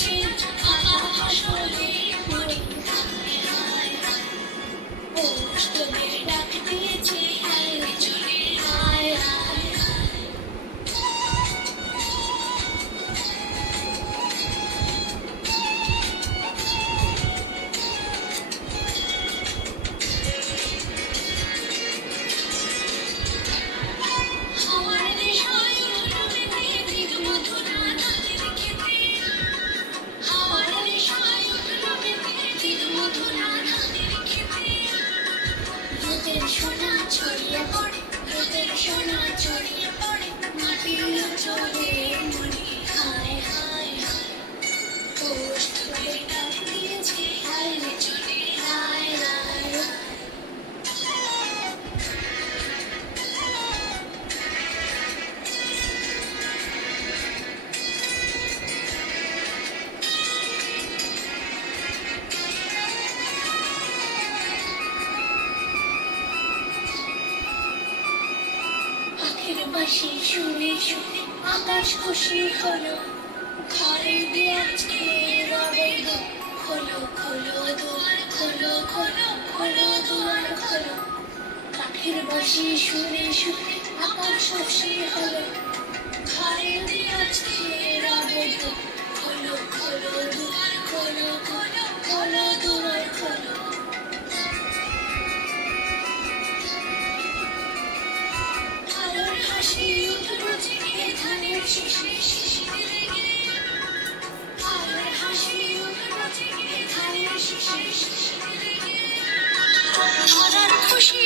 দিয়েছে ফাঁকা হাসরে মরি হায় হায় হায়। পৌষ তোদের ডাক দিয়েছে হায় রে চলে হায় হায় হায়। হাওয়ার নেশায় উঠলো মেতে মৃগ মধুরা ধানের খেতে। হাওয়ার নেশায় উঠলো মেতে মৃগ মধুরা ধানের খেতে। রোদের সোনা ছড়িয়ে পড়ে, রোদের সোনা ছড়িয়ে পড়ে মাটির চলে মরি হায় হায় হায়। পৌষ তোদের ডাক দিয়েছে হায় রে চলে হায় হায় হায়। পাখির বাঁশি শুনে শুনে আকাশ খুশি হলো। ঘরে দিয়ে আজকে রবে গো খোলো খোলো দুয়ার খোলো খোলো খোলো দুয়ার খোলো। পাখির বাঁশি শুনে শুনে আকাশ খুশি হলো। ঘরে দিয়ে আজকে রবে গো খোলো খোলো দুয়ার খোলো খোলো খোলো দুয়ার খোলো। আলোর হাসি উঠলো জেগে ধানের শীষে শিশির লেগে। আলোর হাসি উঠলো জেগে ধানের শীষে শিশির লেগে। ভরার খুশি